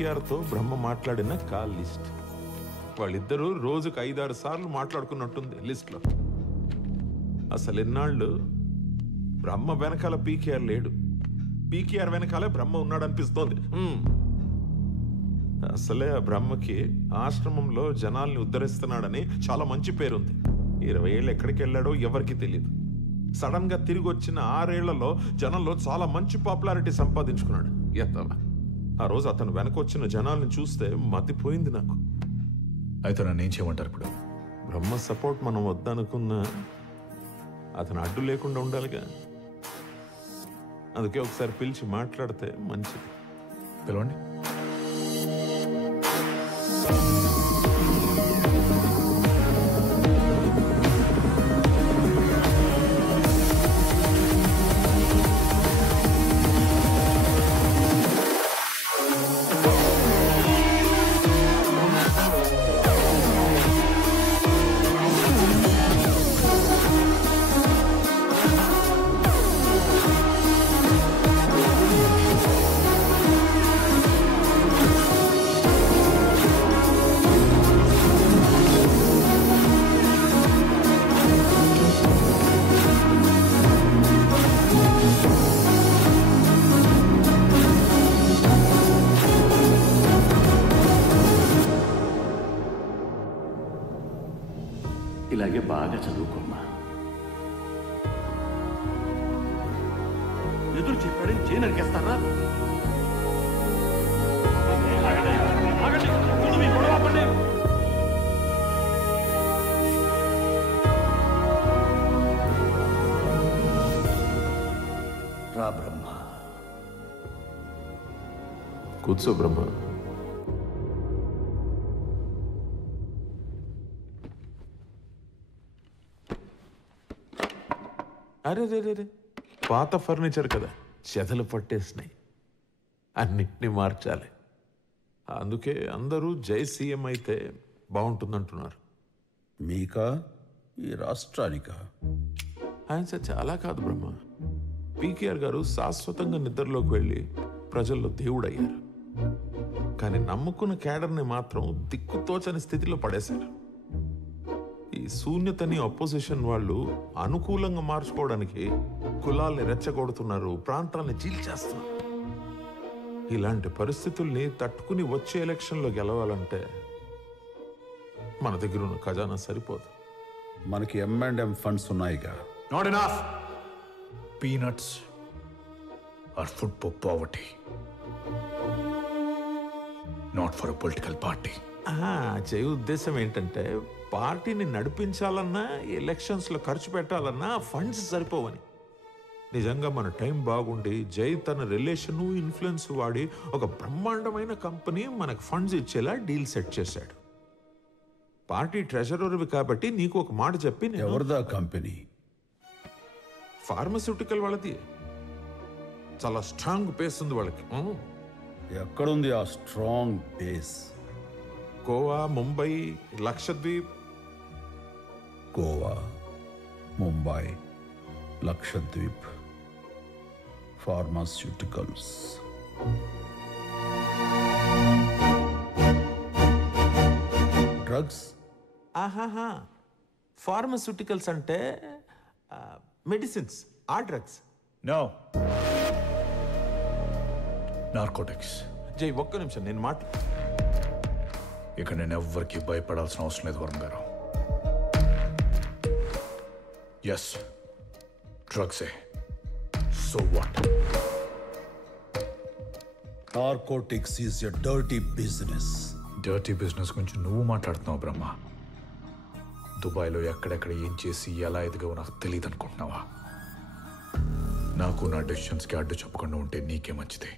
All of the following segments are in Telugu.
పీకేఆర్ తో బ్రహ్మ మాట్లాడిన కాల్ లిస్ట్. వాళ్ళిద్దరూ రోజుకు 5-6 సార్లు మాట్లాడుకున్నట్టుంది లిస్ట్ లో. అసలు ఎన్నాళ్ళు బ్రహ్మ వెనకాల పీకేఆర్ లేడు, పీకేఆర్ వెనకాలే బ్రహ్మ ఉన్నాడు అనిపిస్తోంది. అసలే ఆ బ్రహ్మకి ఆశ్రమంలో జనాల్ని ఉద్ధరిస్తున్నాడని చాలా మంచి పేరుంది. 20 ఏళ్ళు ఎక్కడికి వెళ్ళాడో ఎవరికి తెలియదు. సడన్ గా తిరిగి వచ్చిన 6 ఏళ్లలో జనంలో చాలా మంచి పాపులారిటీ సంపాదించుకున్నాడు. ఎత్తలా ఆ రోజు అతను వెనకొచ్చిన జనాల్ని చూస్తే మతిపోయింది నాకు. అయితే నన్ను ఏం చేయమంటారు ఇప్పుడు? బ్రహ్మ సపోర్ట్ మనం వద్దనుకున్నా అతను అడ్డు లేకుండా ఉండాలిగా. అందుకే ఒకసారి పిలిచి మాట్లాడితే మంచిది. పిలవండి. ఇలాగే బాగా చదువుకోమ్మా. ఎదురు చెప్పాడని చేయనరికేస్తారా? రా బ్రహ్మ. కూర్చో బ్రహ్మ. అరే రే రే, పాత ఫర్నిచర్ కదా, చెదలు పట్టేసినాయి, అన్నిటినీ మార్చాలి. అందుకే అందరూ జై సీఎం అయితే బాగుంటుందంటున్నారు. మీకా, ఈ రాష్ట్రానికా? ఆయన సార్ చాలా కాదు బ్రహ్మ. పీకేఆర్ గారు శాశ్వతంగా నిద్రలోకి వెళ్ళి ప్రజల్లో దేవుడయ్యారు. కానీ నమ్ముకున్న క్యాడర్ని మాత్రం దిక్కుతోచని స్థితిలో పడేశారు. ఈ శూన్యతని అపోజిషన్ వాళ్ళు అనుకూలంగా మార్చుకోవడానికి కులాల్ని రెచ్చగొడుతున్నారు, ప్రాంతాలని చీల్చేస్తున్నారు. ఇలాంటి పరిస్థితుల్ని తట్టుకుని వచ్చే ఎలక్షన్లో గెలవాలంటే మన దగ్గర ఉన్న ఖజానా సరిపోదు. మనకి M&M ఫండ్స్ ఉన్నాయిగా. Not enough. Peanuts are food for poverty, not for a political party. జయ ఉద్దేశం ఏంటంటే పార్టీని నడిపించాలన్నా, ఎలక్షన్స్లో ఖర్చు పెట్టాలన్నా ఫండ్స్ సరిపోవని. నిజంగా మన టైం బాగుండి జై తన రిలేషను, ఇన్ఫ్లుయెన్స్ వాడి ఒక బ్రహ్మాండమైన కంపెనీ మనకు ఫండ్స్ ఇచ్చేలా డీల్ సెట్ చేశాడు. పార్టీ ట్రెజరర్వి కాబట్టి నీకు ఒక మాట చెప్పి, ఎవరిదా కంపెనీ? ఫార్మస్యూటికల్ వాళ్ళది. చాలా స్ట్రాంగ్ బేస్ ఉంది వాళ్ళకి. ఎక్కడుంది ఆ strong base? Goa, Mumbai, Lakshadweep. Goa, Mumbai, Lakshadweep, pharmaceuticals. Drugs? Pharmaceuticals అంటే మెడిసిన్స్, ఆ డ్రగ్స్. No. నార్కోటిక్స్. జై ఒక్క నిమిషం నేను ఇక నేను ఎవ్వరికి భయపడాల్సిన అవసరం లేదు వరుణ్ గారు. ఎస్, డ్రగ్సే. So what? Narcotics is a dirty business. Dirty business గురించి నువ్వు మాట్లాడుతున్నావు బ్రహ్మ. దుబాయ్లో ఎక్కడెక్కడ ఏం చేసి ఎలా ఎదిగావో నాకు తెలియదు అనుకుంటున్నావా? నాకు నా డెసిషన్స్కి అడ్డు చెప్పకుండా ఉంటే నీకే మంచిది.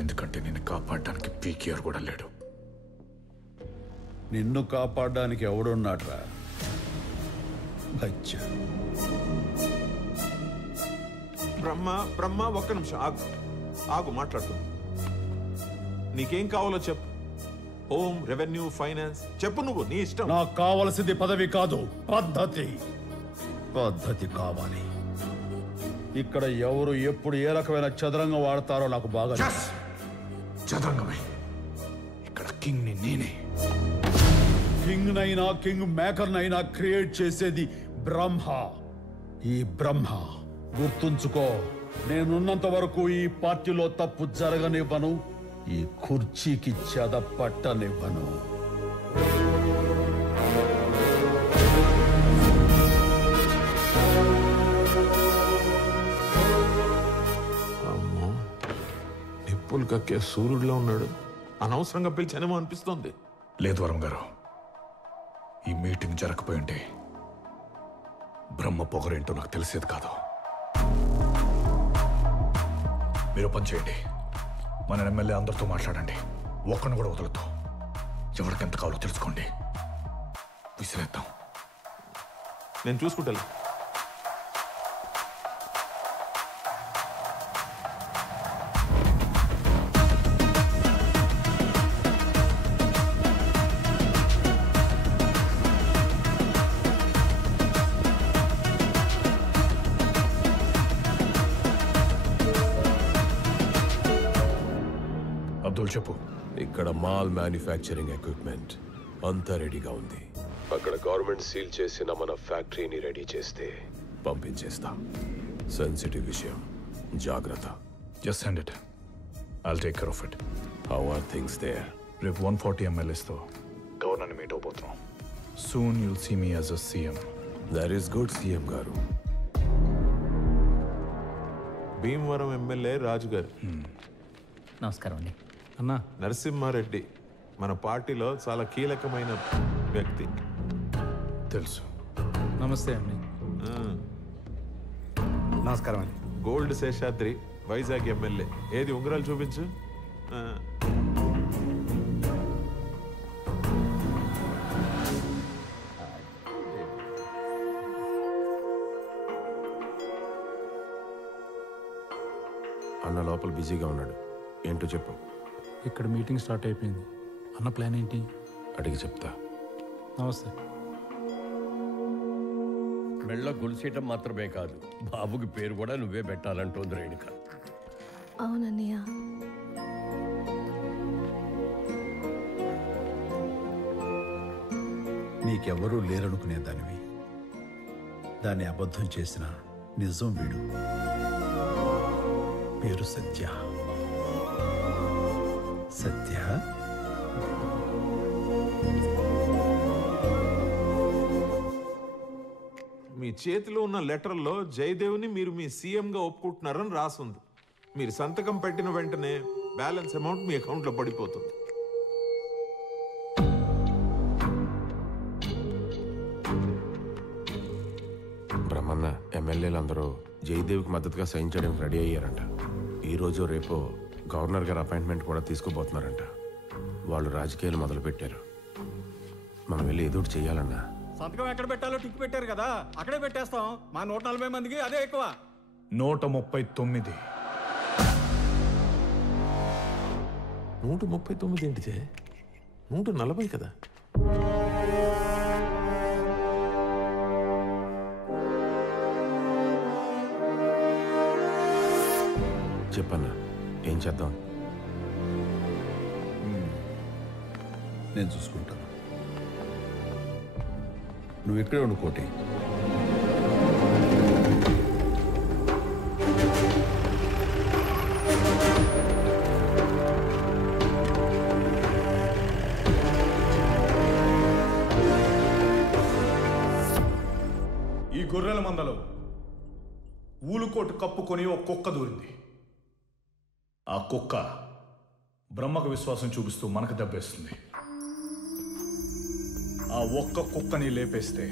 ఎందుకంటే నిన్ను కాపాడడానికి పీకేఆర్ కూడా లేడు. నిన్ను కాపాడడానికి ఎవడున్నాడ్రా? బచ్చా. బ్రహ్మ ఒక్క నిమిషం ఆగు మాట్లాడుతూ. నీకేం కావాలో చెప్పు. హోమ్, రెవెన్యూ, ఫైనాన్స్ చెప్పు, నువ్వు నీ ఇష్టం. నాకు కావలసింది పదవి కాదు, పద్ధతి. పద్ధతి కావాలి. ఇక్కడ ఎవరు ఎప్పుడు ఏ రకమైన చదరంగం వాడతారో నాకు బాగా చదరంగమే. ఇక్కడ కింగ్ని నేనే. కింగ్ నైనా కింగ్ మేకర్ నైనా క్రియేట్ చేసేది బ్రహ్మ. ఈ బ్రహ్మ గుర్తుంచుకో, నేనున్నంత వరకు ఈ పార్టీలో తప్పు జరగనివ్వను, ఈ కుర్చీకి చెద పట్టనివ్వను. అమ్మో, నిప్పులు కక్కే సూర్యుడిలో ఉన్నాడు. అనవసరంగా పిలిచానేమో అనిపిస్తోంది. లేదు వరం గారు, ఈ మీటింగ్ జరగకపోయి ఉంటే బ్రహ్మ పొగరేంటో నాకు తెలిసేది కాదు. మీరు పని చేయండి, మన ఎమ్మెల్యే అందరితో మాట్లాడండి. ఒక్కడిని కూడా వదలొద్దు. ఎవరికెంత కావాలో తెలుసుకోండి. విసిరేద్దాం. నేను చూసుకుంటా. అబ్దుల్ చెప్పు. ఇక్కడ మాల్ మ్యానుఫ్యాక్చరింగ్ ఎక్విప్మెంట్ అంతా రెడీగా ఉంది. అక్కడ గవర్నమెంట్ సీల్ చేసిన మన ఫ్యాక్టరీని రెడీ చేస్తే పంపించేస్తా. సెన్సిటివ్ విషయం, జాగ్రత్త. Just send it, I'll take care of it. How are things there? రేపు 140 MLAsతో గవర్నర్ని మీట్ అవబోతున్నాం. Soon you'll see me as a CM. That is good CM గారు. భీమవరం ఎమ్మెల్యే రాజు గారు. నమస్కారం అండి. అన్నా నరసింహారెడ్డి మన పార్టీలో చాలా కీలకమైన వ్యక్తి. తెలుసు. నమస్తే అండి. నమస్కారం అండి. Gold Seshadri Vizag MLA. ఏది ఉంగరాలు చూపించు. అన్న లోపల బిజీగా ఉన్నాడు. ఏంటో చెప్పు. ఇక్కడ మీటింగ్ స్టార్ట్ అయిపోయింది. అన్న ప్లాన్ ఏంటి? అడిగి చెప్తా. నమస్తే. మెళ్ళ గొలుసేయటం మాత్రమే కాదు, బాబుకి పేరు కూడా నువ్వే పెట్టాలంటోంది రేణుక. అవునన్నయ్య. నీకెవరూ లేరనుకునే దానివి, దాన్ని అబద్ధం చేసిన నిజం వీడు. పేరు సత్య. సత్య, మీ చేతిలో ఉన్న లెటర్లో జయదేవ్ని మీరు మీ సీఎంగా ఒప్పుకుంటున్నారని రాసుంది. మీరు సంతకం పెట్టిన వెంటనే బ్యాలెన్స్ అమౌంట్ మీ అకౌంట్లో పడిపోతుంది. బ్రహ్మన్న ఎమ్మెల్యేలు అందరూ జయదేవ్కి మద్దతుగా సైన్ చేయడానికి రెడీ అయ్యారంట. ఈరోజు రేపు గవర్నర్ గారు అపాయింట్మెంట్ కూడా తీసుకోబోతున్నారంట. వాళ్ళు రాజకీయాలు మొదలుపెట్టారు. మనం వెళ్ళి ఎదురు చెయ్యాలన్నా. సంతకం ఎక్కడ పెట్టాలో టిక్ పెట్టారు కదా, అక్కడే పెట్టేస్తాం. మా 140 మందికి అదే ఎక్కువ. 139. 139 ఏంటి? 140 కదా. చెప్పన్నా, ఏం చేద్దాం? నేను చూసుకుంటాను. నువ్వు ఇక్కడే ఉండు కోటి. ఈ గొర్రెల మందలో ఊలుకోటు కప్పుకొని ఒక కుక్క దూరింది. ఆ కుక్క బ్రహ్మకు విశ్వాసం చూపిస్తూ మనకు దెబ్బేస్తుంది. ఆ ఒక్క కుక్కని లేపేస్తే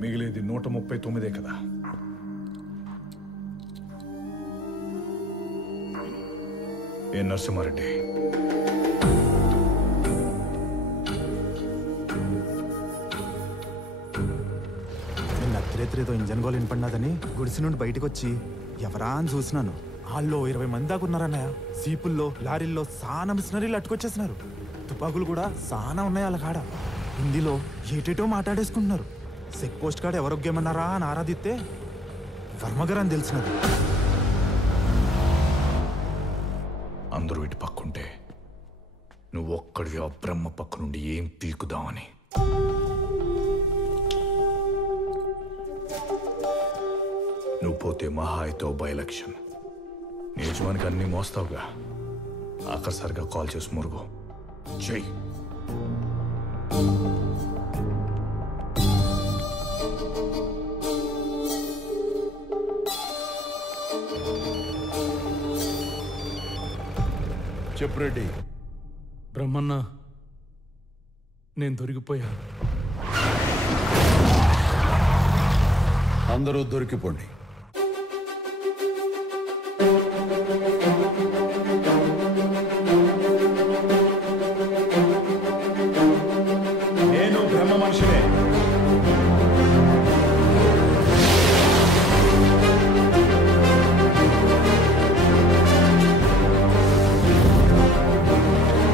మిగిలేది 139 కదా. ఏ నరసింహారెడ్డి, నిన్న అర్ధరేత్రేదో ఇంజన్ గోల్ వినపడినదని గుడిసి నుండి బయటకు వచ్చి ఎవరా అని చూసినాను. వాళ్ళు 20 మంది దాకా ఉన్నారన్నయ్య. సీపుల్లో, లారీల్లో సానా మిషనరీలు అట్టుకొచ్చేసినారు. తుపాకులు కూడా సానా ఉన్నాయి వాళ్ళ కాడ. హిందీలో ఏటేటో మాట్లాడేసుకుంటున్నారు. చెక్ పోస్ట్ కాడ ఎవరొగ్గేమన్నారా అని ఆరాధిస్తే వర్మగారు అని తెలిసినది. అందరూ ఇటు పక్కుంటే నువ్వు ఒక్కడివి ఆ బ్రహ్మ పక్క నుండి ఏం పీకుదామని. నువ్వు పోతే మహా అయితే బై ఎలక్షన్. నిజమానికి అన్నీ మోస్తావుగా. ఆఖరిసారిగా కాల్ చేసి మురుగు చెయ్యి. చెప్పు రెడ్డి. బ్రహ్మన్న, నేను దొరికిపోయా. అందరూ దొరికిపోండి. నేను బ్రహ్మ మనిషినే.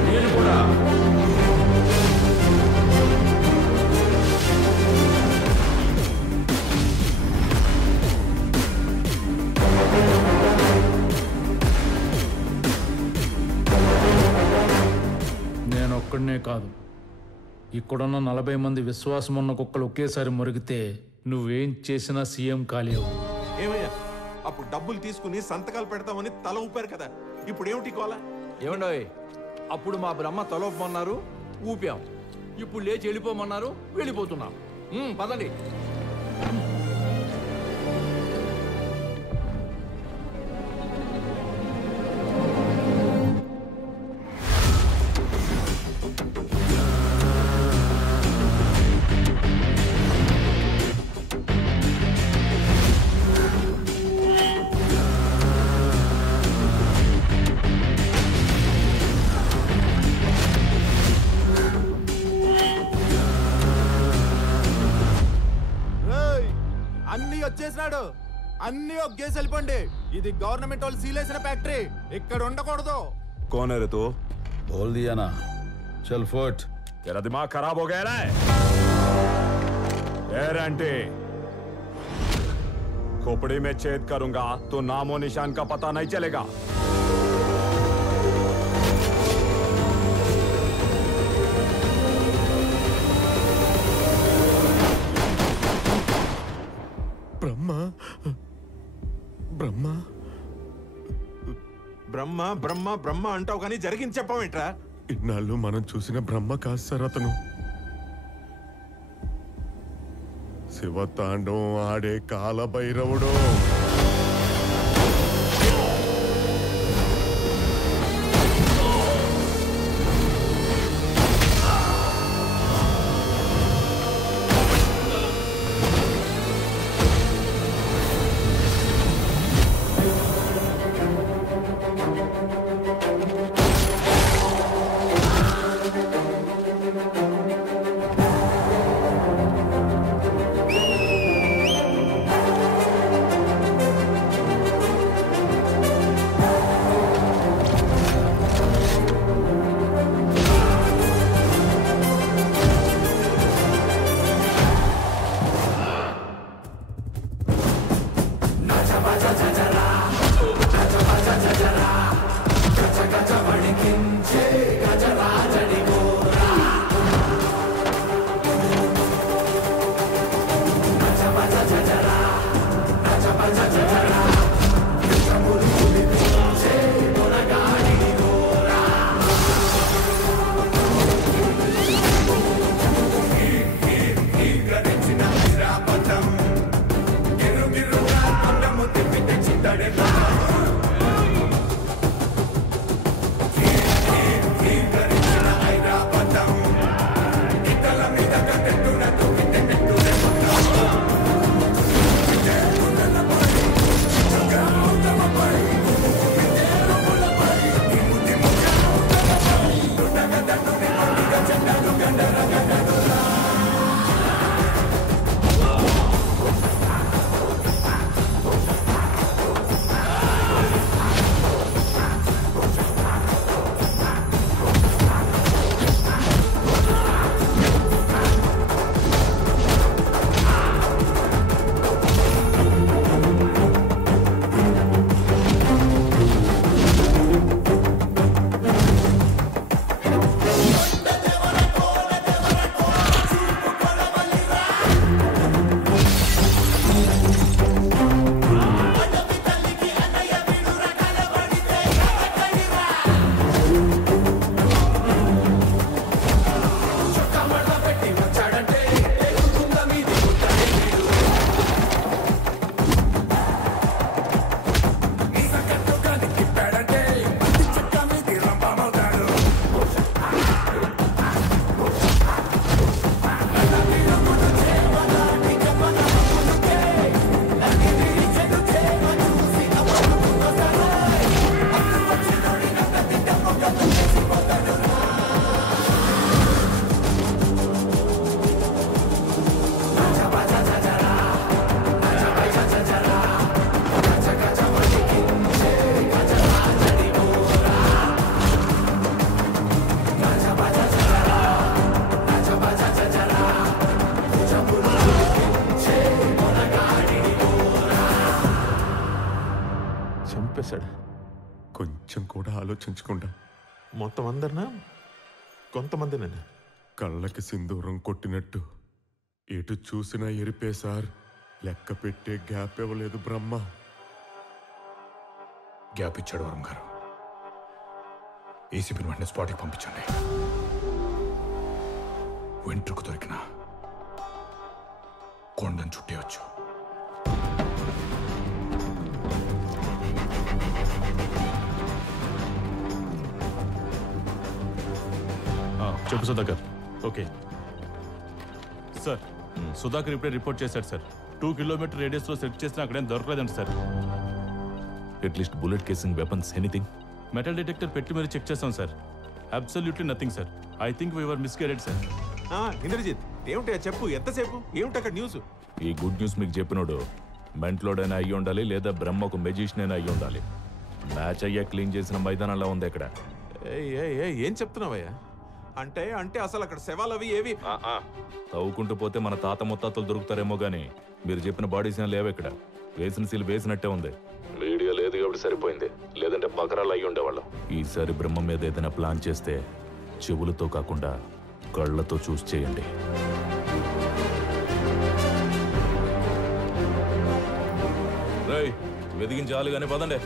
నేను కూడా. నేను ఒక్కడనే కాదు, ఇక్కడున్న 40 మంది విశ్వాసం ఉన్న కుక్కలు ఒకేసారి మురిగితే నువ్వేం చేసినా సీఎం కాలేవు. ఏమయ్యా, అప్పుడు డబ్బులు తీసుకుని సంతకాలు పెడతామని తల ఊపారు కదా, ఇప్పుడు ఏమిటి కోలా? ఏమండోయ్, అప్పుడు మా బ్రహ్మ తలోపమన్నారు, ఊపాం. ఇప్పుడు లేచి వెళ్ళిపోమన్నారు, వెళ్ళిపోతున్నాం. పదండి. అన్ని వచ్చేసినాడు. అన్ని ఒగ్గేసి వెళ్ళిపోండి. ఇది గవర్నమెంట్ వాళ్ళు సీలేసిన ఫ్యాక్టరీ, ఇక్కడ ఉండకూడదు. कौन है रे तू? बोल दिया ना, चल फुट. तेरा दिमाग खराब हो गया ना? आंटी, खोपड़ी में छेद करूंगा तो नामो निशान का पता नहीं चलेगा. బ్రహ్మ బ్రహ్మ బ్రహ్మ బ్రహ్మ అంటావు కానీ జరిగింది చెప్పవేంట్రా? ఇన్నాళ్ళు మనం చూసిన బ్రహ్మ కాదు సార్ అతను. శివతాండం ఆడే కాలభైరవుడు. చంపేశాడు. కొంచెం కూడా ఆలోచించకుండా మొత్తం అందరినా కొంతమందినేనా? కళ్ళకి సింధూరం కొట్టినట్టు ఎటు చూసినా ఎరిపే సార్. లెక్క పెట్టే గ్యాప్ ఇవ్వలేదు బ్రహ్మ. గ్యాప్ ఇచ్చాడు వరం గారు. ఏసీపీని వెంటనే స్పాట్కి పంపించండి. వెంట్రుకు దొరికిన కొండను చుట్టేయచ్చు. చెప్పు సుధాకర్. ఓకే సార్, సుధాకర్ ఇప్పుడే రిపోర్ట్ చేశాడు సార్. 2 కిలోమీటర్ రేడియస్లో సెర్చ్ చేసినా అక్కడేం దొరకలేదండి sir. At least bullet casing weapons anything? Metal detector పెట్టి మీరు చెక్ చేస్తాం sir. Absolutely nothing sir. I think we're misguided sir. Indrajit, ఏమిటా చెప్పు, ఎంతసేపు? ఏమిటి అక్కడ న్యూస్? ఈ గుడ్ న్యూస్ మీకు చెప్పినోడు మెంట్లోడైనా అయ్యి ఉండాలి, లేదా బ్రహ్మ ఒక మెజిషియన్ అయినా అయ్యి ఉండాలి. మ్యాచ్ అయ్యా క్లీన్ చేసిన మైదానంలో ఉంది ఇక్కడ. ఏం చెప్తున్నావయ్యా? అంటే అంటే అసలు అక్కడ శవాలు అవి ఏవి? తవ్వుకుంటూ పోతే మన తాత ముత్తాతలు దొరుకుతారేమో గానీ మీరు చెప్పిన బాడీస్ ఏం లేవు ఇక్కడ. వేసిన సీల్ వేసినట్టే ఉంది. మీడియా లేదు కాబట్టి సరిపోయింది, లేదంటే పకరాలు అయ్యి ఉండేవాళ్ళం. ఈసారి బ్రహ్మ మీద ఏదైనా ప్లాన్ చేస్తే చెవులతో కాకుండా కళ్ళతో చూసి చేయండి. వెదిగించాలి కానీ పదండి.